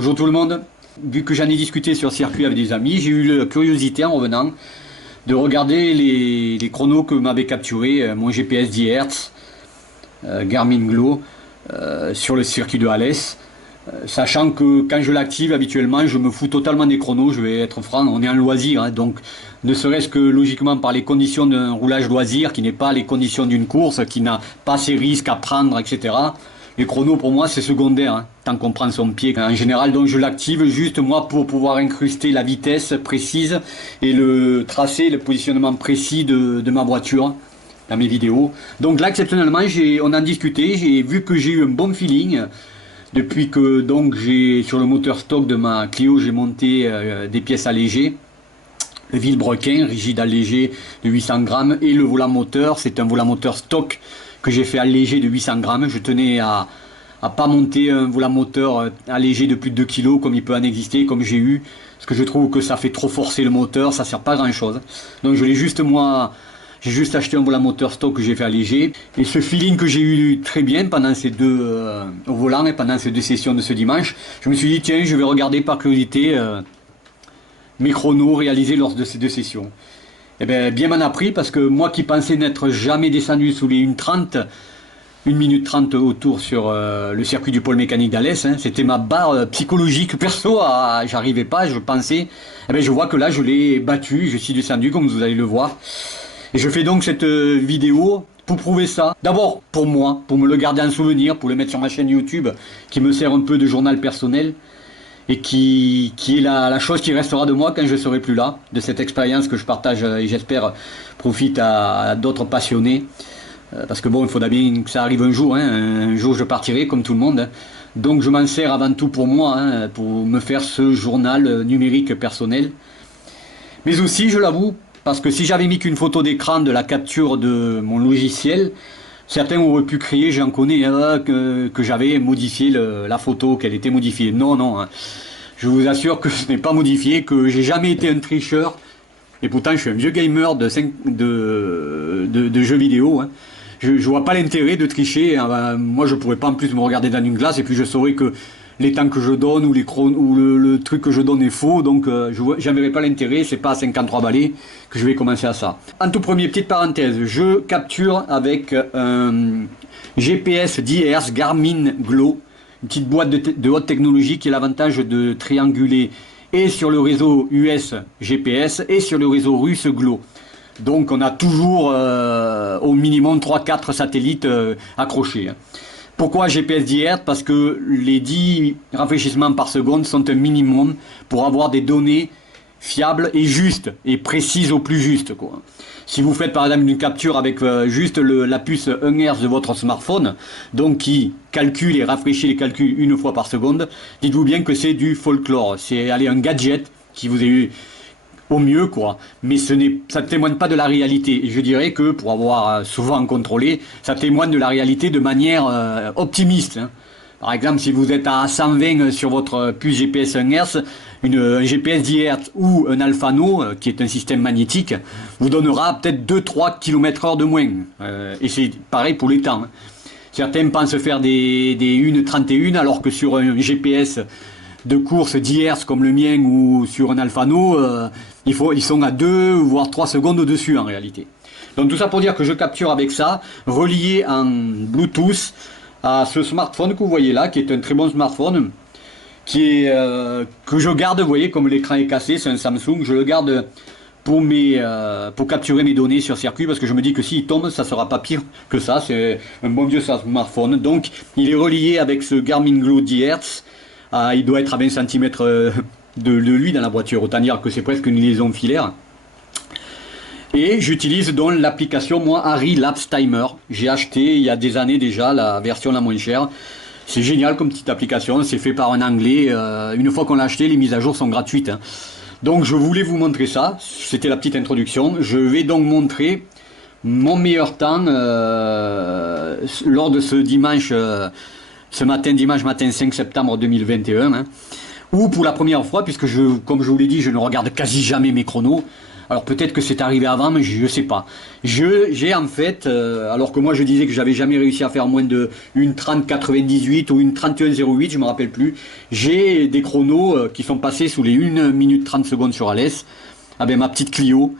Bonjour tout le monde. Vu que j'en ai discuté sur circuit avec des amis, j'ai eu la curiosité en revenant de regarder les chronos que m'avait capturé mon GPS 10 Hz, Garmin Glow, sur le circuit de Alès. Sachant que quand je l'active habituellement, je me fous totalement des chronos, je vais être franc, on est en loisir, hein, donc ne serait-ce que logiquement par les conditions d'un roulage loisir, qui n'est pas les conditions d'une course, qui n'a pas ses risques à prendre, etc. Les chronos pour moi c'est secondaire, hein, tant qu'on prend son pied. En général donc je l'active juste moi pour pouvoir incruster la vitesse précise et le tracé, le positionnement précis de ma voiture dans mes vidéos. Donc là exceptionnellement on en discutait, j'ai vu que j'ai eu un bon feeling. Depuis que donc j'ai sur le moteur stock de ma Clio j'ai monté des pièces allégées, le Villebrequin rigide allégé de 800 grammes et le volant moteur, c'est un volant moteur stock que j'ai fait allégé de 800 grammes. Je tenais à pas monter un volant moteur allégé de plus de 2 kg comme il peut en exister, comme j'ai eu, parce que je trouve que ça fait trop forcer le moteur, ça sert pas à grand chose. Donc je l'ai juste moi, j'ai juste acheté un volant moteur stock que j'ai fait alléger. Et ce feeling que j'ai eu très bien pendant ces deux au volant et pendant ces deux sessions de ce dimanche, je me suis dit tiens, je vais regarder par curiosité mes chronos réalisés lors de ces deux sessions. Et bien m'en a pris parce que moi qui pensais n'être jamais descendu sous les 1:30, 1 minute 30 autour sur le circuit du pôle mécanique d'Alès, hein, c'était ma barre psychologique perso, j'arrivais pas, je pensais, je vois que là je l'ai battu, je suis descendu comme vous allez le voir. Et je fais donc cette vidéo pour prouver ça. D'abord pour moi, pour me le garder en souvenir, pour le mettre sur ma chaîne YouTube, qui me sert un peu de journal personnel, et qui est la chose qui restera de moi quand je ne serai plus là, de cette expérience que je partage et j'espère profite à d'autres passionnés. Parce que bon, il faudra bien que ça arrive un jour, hein. Un jour je partirai comme tout le monde. Hein. Donc je m'en sers avant tout pour moi, hein, pour me faire ce journal numérique personnel. Mais aussi, je l'avoue, parce que si j'avais mis qu'une photo d'écran de la capture de mon logiciel, certains auraient pu crier, j'en connais, que j'avais modifié la photo, qu'elle était modifiée. Non, non, hein. Je vous assure que ce n'est pas modifié, que j'ai jamais été un tricheur, et pourtant je suis un vieux gamer de jeux vidéo. Hein. Je vois pas l'intérêt de tricher, hein. Moi je pourrais pas en plus me regarder dans une glace, et puis je saurais que les temps que je donne ou le truc que je donne est faux, donc j'en verrai pas l'intérêt, c'est pas à 53 balais que je vais commencer à ça. En tout premier, petite parenthèse, je capture avec un GPS 10 Hz Garmin Glow, une petite boîte de haute technologie qui a l'avantage de trianguler et sur le réseau US GPS et sur le réseau russe Glow. Donc on a toujours au minimum 3-4 satellites accrochés. Pourquoi GPS 10 Hz? Parce que les 10 rafraîchissements par seconde sont un minimum pour avoir des données fiables et justes, et précises au plus juste, quoi. Si vous faites par exemple une capture avec juste la puce 1 Hz de votre smartphone, donc qui calcule et rafraîchit les calculs une fois par seconde, dites-vous bien que c'est du folklore, c'est un gadget qui vous est eu au mieux, quoi, mais ça ne témoigne pas de la réalité. Et je dirais que, pour avoir souvent contrôlé, ça témoigne de la réalité de manière optimiste. Hein. Par exemple, si vous êtes à 120 sur votre puce GPS 1 Hz, un GPS 10 Hz ou un Alphano, qui est un système magnétique, vous donnera peut-être 2-3 km/h de moins. Et c'est pareil pour les temps. Hein. Certains pensent faire des 1:31, alors que sur un GPS de course 10 Hz comme le mien ou sur un Alphano, ils sont à 2 voire 3 secondes au-dessus en réalité. Donc tout ça pour dire que je capture avec ça, relié en Bluetooth à ce smartphone que vous voyez là, qui est un très bon smartphone, qui est que je garde, vous voyez, comme l'écran est cassé, c'est un Samsung, je le garde pour capturer mes données sur circuit, parce que je me dis que s'il tombe, ça sera pas pire que ça, c'est un bon vieux smartphone. Donc il est relié avec ce Garmin Glow 10 Hz. Il doit être à 20 cm de lui dans la voiture, autant dire que c'est presque une liaison filaire. Et j'utilise donc l'application, moi, Harry Lapse Timer. J'ai acheté il y a des années déjà la version la moins chère. C'est génial comme petite application, c'est fait par un Anglais. Une fois qu'on l'a acheté, les mises à jour sont gratuites. Hein. Donc je voulais vous montrer ça, c'était la petite introduction. Je vais donc montrer mon meilleur temps lors de ce dimanche... ce matin, dimanche matin 5 septembre 2021, hein, où pour la première fois, puisque comme je vous l'ai dit, je ne regarde quasi jamais mes chronos, Alors peut-être que c'est arrivé avant, mais je sais pas. J'ai en fait, alors que moi je disais que j'avais jamais réussi à faire moins de une 30,98 ou une 31,08, je me rappelle plus. J'ai des chronos qui sont passés sous les 1 minute 30 secondes sur Alès, avec ma petite Clio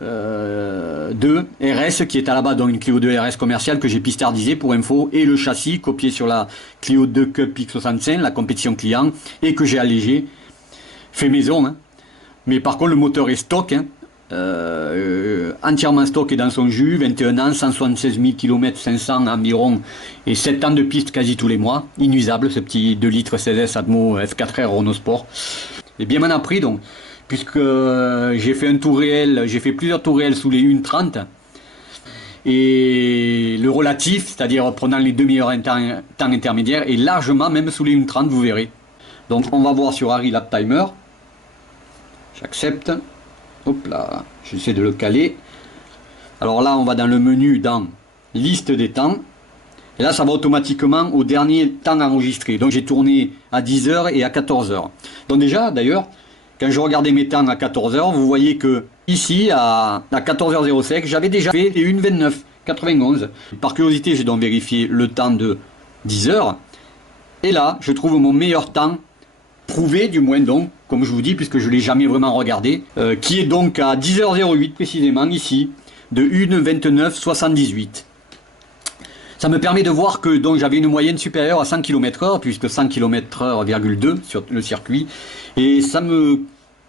2 RS qui est à la base, donc une Clio 2 RS commerciale que j'ai pistardisée pour info, et le châssis copié sur la Clio 2 Cup X65, la compétition client, et que j'ai allégé, fait maison, hein. Mais par contre le moteur est stock, hein. Entièrement stock et dans son jus, 21 ans, 176 000 km, 500 environ, et 7 ans de piste quasi tous les mois, inuisable ce petit 2 litres 16S Atmo F4R Renault Sport. Et bien m'en a pris donc, puisque j'ai fait un tour réel, j'ai fait plusieurs tours réels sous les 1,30, et le relatif, c'est-à-dire prenant les deux meilleurs temps intermédiaires, est largement même sous les 1,30, vous verrez. Donc on va voir sur Harry Lap Timer, j'accepte. Hop là, j'essaie de le caler. Alors là, on va dans le menu, dans liste des temps. Et là, ça va automatiquement au dernier temps enregistré. Donc j'ai tourné à 10h et à 14h. Donc déjà, d'ailleurs, quand je regardais mes temps à 14h, vous voyez que ici, à 14h05, j'avais déjà fait les 1,29,91. Par curiosité, j'ai donc vérifié le temps de 10h. Et là, je trouve mon meilleur temps prouvé, du moins donc, comme je vous dis, puisque je ne l'ai jamais vraiment regardé, qui est donc à 10h08 précisément, ici, de 1,29,78. Ça me permet de voir que donc j'avais une moyenne supérieure à 100 km/h, puisque 100 km/h,2 sur le circuit, et ça me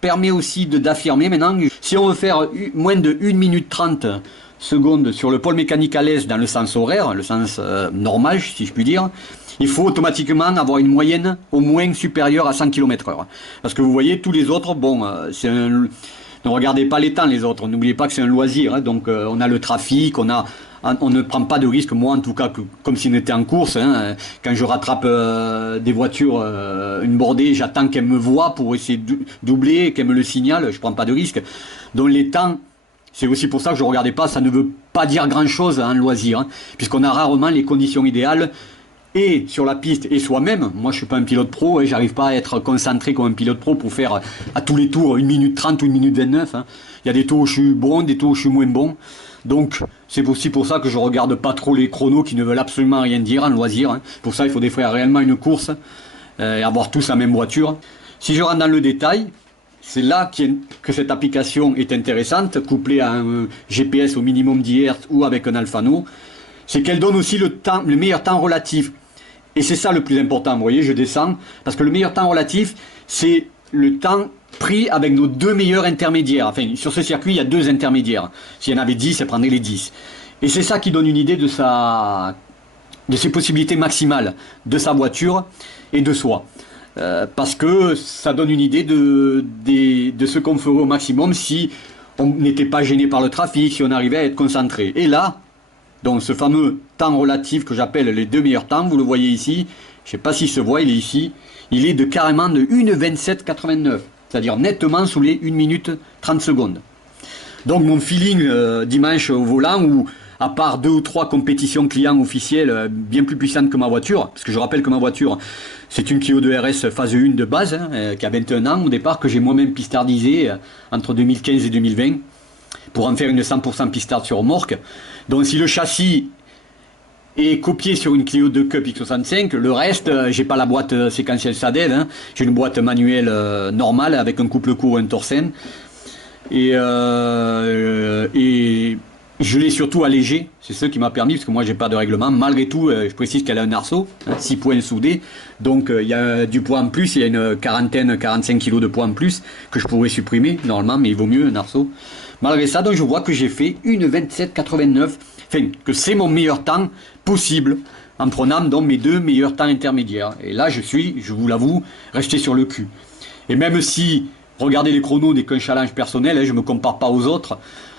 permet aussi d'affirmer maintenant, si on veut faire moins de 1 minute 30 secondes sur le pôle mécanique à l'aise dans le sens horaire, le sens normal si je puis dire, il faut automatiquement avoir une moyenne au moins supérieure à 100 km/h. Parce que vous voyez, tous les autres, bon, ne regardez pas les temps les autres, n'oubliez pas que c'est un loisir, hein, donc on a le trafic, on ne prend pas de risque, moi en tout cas, comme si on était en course, hein, quand je rattrape des voitures, une bordée, j'attends qu'elle me voie pour essayer de doubler, qu'elle me le signale, je prends pas de risque. Donc les temps, c'est aussi pour ça que je ne regardais pas, ça ne veut pas dire grand chose en loisir, hein, puisqu'on a rarement les conditions idéales, et sur la piste et soi-même. Moi je suis pas un pilote pro et j'arrive pas à être concentré comme un pilote pro pour faire à tous les tours 1 minute 30 ou 1 minute 29, hein. Il y a des tours où je suis bon, des tours où je suis moins bon, donc c'est aussi pour ça que je regarde pas trop les chronos qui ne veulent absolument rien dire en loisir, hein. Pour ça il faut des fois réellement une course et avoir tous la même voiture. Si je rentre dans le détail, c'est là que cette application est intéressante, couplée à un GPS au minimum 10 Hz ou avec un Alphano, c'est qu'elle donne aussi le meilleur temps relatif. Et c'est ça le plus important, vous voyez, je descends, parce que le meilleur temps relatif, c'est le temps pris avec nos deux meilleurs intermédiaires. Enfin, sur ce circuit, il y a 2 intermédiaires. S'il y en avait 10, elle prendrait les 10. Et c'est ça qui donne une idée de ses possibilités maximales, de sa voiture et de soi. Parce que ça donne une idée de ce qu'on ferait au maximum si on n'était pas gêné par le trafic, si on arrivait à être concentré. Et là, donc ce fameux temps relatif que j'appelle les 2 meilleurs temps, vous le voyez ici, je ne sais pas s'il se voit, il est ici, il est de carrément de 1,27,89, c'est-à-dire nettement sous les 1 minute 30 secondes. Donc mon feeling dimanche au volant, où à part 2 ou 3 compétitions clients officielles bien plus puissantes que ma voiture, parce que je rappelle que ma voiture c'est une Clio 2 RS phase 1 de base, hein, qui a 21 ans au départ, que j'ai moi-même pistardisé entre 2015 et 2020, pour en faire une 100% pistard sur remorque. Donc si le châssis est copié sur une Clio 2 Cup X65, le reste, j'ai pas la boîte séquentielle SADEL, hein, j'ai une boîte manuelle normale avec un couple-court ou un Torsen, et je l'ai surtout allégé, c'est ce qui m'a permis, parce que moi j'ai pas de règlement, malgré tout, je précise qu'elle a un arceau, 6 points soudés, donc il y a du poids en plus, il y a une 45 kg de poids en plus, que je pourrais supprimer normalement, mais il vaut mieux un arceau. Malgré ça, donc je vois que j'ai fait une 27,89, enfin que c'est mon meilleur temps possible, en prenant donc mes 2 meilleurs temps intermédiaires. Et là je suis, je vous l'avoue, resté sur le cul. Et même si, regardez les chronos n'est qu'un challenge personnel, hein, je ne me compare pas aux autres,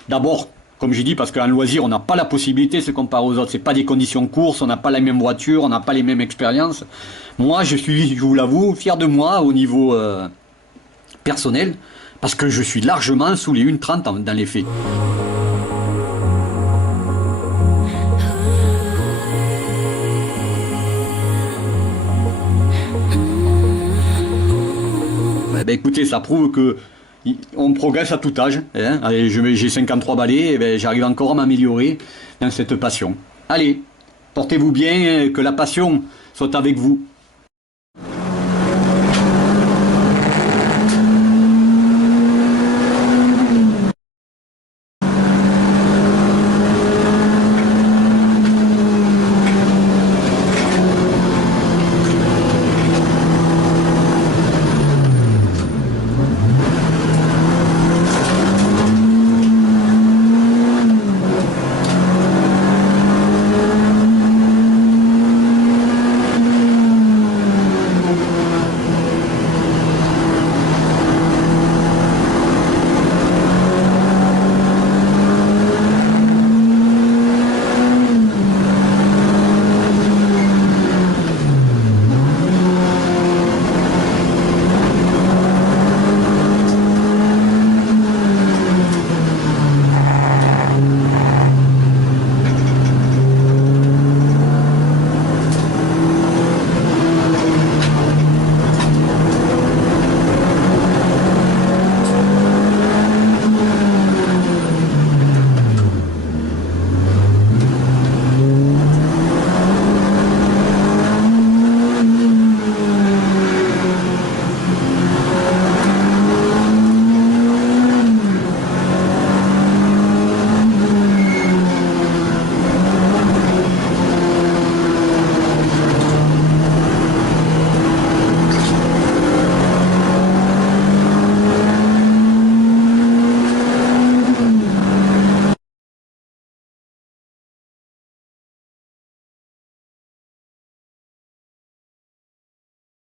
d'abord, comme j'ai dit, parce qu'en loisir, on n'a pas la possibilité de se comparer aux autres. Ce n'est pas des conditions de course, on n'a pas la même voiture, on n'a pas les mêmes expériences. Moi, je suis, je vous l'avoue, fier de moi au niveau personnel, parce que je suis largement sous les 1,30 dans les faits. Ben écoutez, ça prouve que On progresse à tout âge. Hein. Allez, j'ai 53 balais, et ben, j'arrive encore à m'améliorer dans cette passion. Allez, portez-vous bien, que la passion soit avec vous.